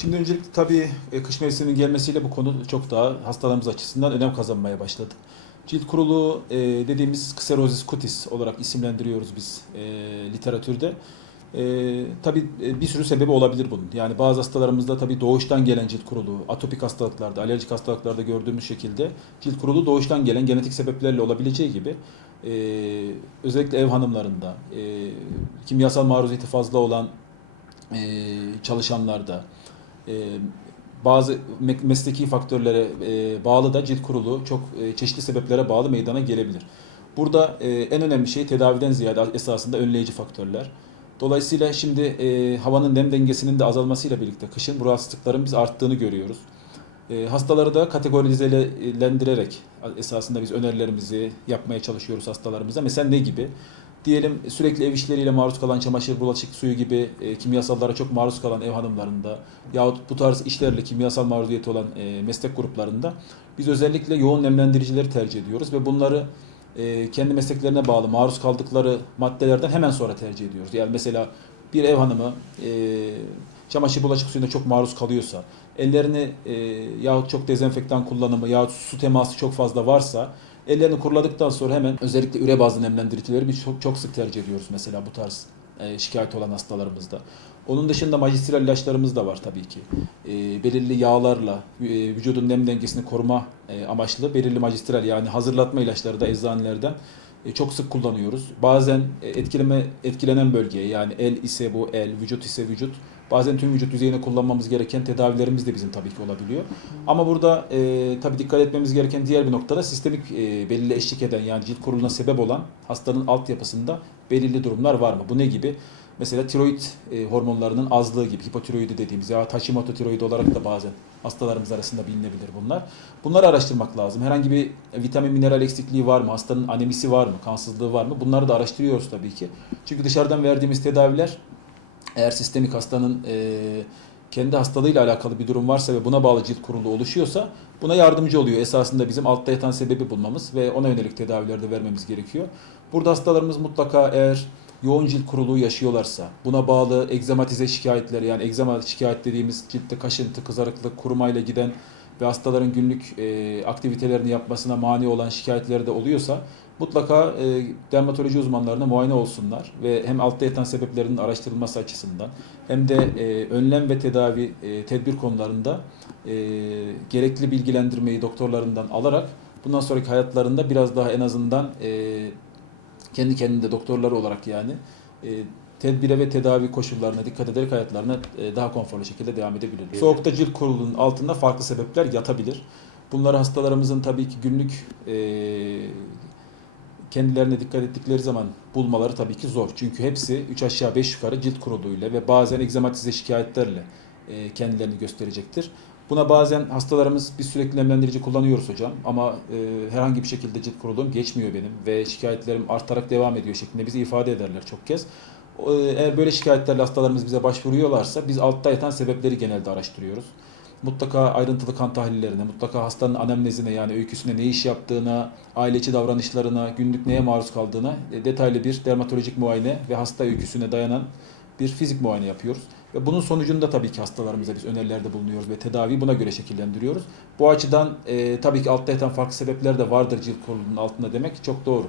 Şimdi öncelikle tabii e, kış mevsiminin gelmesiyle bu konu çok daha hastalarımız açısından önem kazanmaya başladı. Cilt kuruluğu e, dediğimiz kserozis cutis olarak isimlendiriyoruz biz e, literatürde. E, tabii bir sürü sebebi olabilir bunun. Yani bazı hastalarımızda tabii doğuştan gelen cilt kuruluğu, atopik hastalıklarda, alerjik hastalıklarda gördüğümüz şekilde cilt kuruluğu doğuştan gelen genetik sebeplerle olabileceği gibi e, özellikle ev hanımlarında, e, kimyasal maruziyeti fazla olan e, çalışanlarda, bazı me- mesleki faktörlere e, bağlı da cilt kuruluğu çok e, çeşitli sebeplere bağlı meydana gelebilir. Burada e, en önemli şey tedaviden ziyade esasında önleyici faktörler. Dolayısıyla şimdi e, havanın nem dengesinin de azalmasıyla birlikte kışın bu rahatsızlıkların biz arttığını görüyoruz. E, hastaları da kategorizelendirerek esasında biz önerilerimizi yapmaya çalışıyoruz hastalarımıza. Mesela ne gibi? Diyelim sürekli ev işleriyle maruz kalan çamaşır, bulaşık suyu gibi e, kimyasallara çok maruz kalan ev hanımlarında yahut bu tarz işlerle kimyasal maruziyeti olan e, meslek gruplarında biz özellikle yoğun nemlendiricileri tercih ediyoruz ve bunları e, kendi mesleklerine bağlı maruz kaldıkları maddelerden hemen sonra tercih ediyoruz. Yani mesela bir ev hanımı e, çamaşır bulaşık suyuna çok maruz kalıyorsa, ellerini e, yahut çok dezenfektan kullanımı yahut su teması çok fazla varsa ellerini kuruladıktan sonra hemen özellikle üre bazlı nemlendiricileri biz çok, çok sık tercih ediyoruz mesela bu tarz e, şikayet olan hastalarımızda. Onun dışında majistral ilaçlarımız da var tabii ki. E, belirli yağlarla e, vücudun nem dengesini koruma e, amaçlı belirli majistral yani hazırlatma ilaçları da eczanelerden e, çok sık kullanıyoruz. Bazen e, etkileme etkilenen bölgeye yani el ise bu el, vücut ise vücut. Bazen tüm vücut yüzeyine kullanmamız gereken tedavilerimiz de bizim tabii ki olabiliyor. Ama burada e, tabii dikkat etmemiz gereken diğer bir noktada sistemik e, belirli eşlik eden yani cilt kuruluğuna sebep olan hastanın altyapısında belirli durumlar var mı? Bu ne gibi? Mesela tiroid e, hormonlarının azlığı gibi, hipotiroidi dediğimiz ya Hashimoto tiroidi olarak da bazen hastalarımız arasında bilinebilir bunlar. Bunları araştırmak lazım. Herhangi bir vitamin mineral eksikliği var mı? Hastanın anemisi var mı? Kansızlığı var mı? Bunları da araştırıyoruz tabii ki. Çünkü dışarıdan verdiğimiz tedaviler eğer sistemik hastanın e, kendi hastalığıyla alakalı bir durum varsa ve buna bağlı cilt kuruluğu oluşuyorsa buna yardımcı oluyor. Esasında bizim altta yatan sebebi bulmamız ve ona yönelik tedaviler de vermemiz gerekiyor. Burada hastalarımız mutlaka eğer yoğun cilt kuruluğu yaşıyorlarsa, buna bağlı egzamatize şikayetleri yani egzama şikayet dediğimiz ciltte kaşıntı, kızarıklık, kurumayla giden ve hastaların günlük e, aktivitelerini yapmasına mani olan şikayetleri de oluyorsa mutlaka e, dermatoloji uzmanlarına muayene olsunlar ve hem altta yatan sebeplerinin araştırılması açısından hem de e, önlem ve tedavi e, tedbir konularında e, gerekli bilgilendirmeyi doktorlarından alarak bundan sonraki hayatlarında biraz daha en azından e, kendi kendinde doktorları olarak yani e, tedbire ve tedavi koşullarına dikkat ederek hayatlarına e, daha konforlu şekilde devam edebilirler. Soğukta cilt kuruluğunun altında farklı sebepler yatabilir. Bunları hastalarımızın tabii ki günlük e, kendilerine dikkat ettikleri zaman bulmaları tabii ki zor. Çünkü hepsi 3 aşağı 5 yukarı cilt kuruluğuyla ve bazen egzamatize şikayetlerle e, kendilerini gösterecektir. Buna bazen hastalarımız biz sürekli nemlendirici kullanıyoruz hocam ama e, herhangi bir şekilde cilt kuruluğum geçmiyor benim ve şikayetlerim artarak devam ediyor şeklinde bizi ifade ederler çok kez. E, Eğer böyle şikayetlerle hastalarımız bize başvuruyorlarsa biz altta yatan sebepleri genelde araştırıyoruz. Mutlaka ayrıntılı kan tahlillerine, mutlaka hastanın anemnezine yani öyküsüne ne iş yaptığına, aile içi davranışlarına, günlük neye maruz kaldığına e, detaylı bir dermatolojik muayene ve hasta öyküsüne dayanan bir fizik muayene yapıyoruz. Ve bunun sonucunda tabii ki hastalarımıza biz önerilerde bulunuyoruz ve tedaviyi buna göre şekillendiriyoruz. Bu açıdan e, tabii ki altta yatan farklı sebepler de vardır cilt kuruluğunun altında demek çok doğru.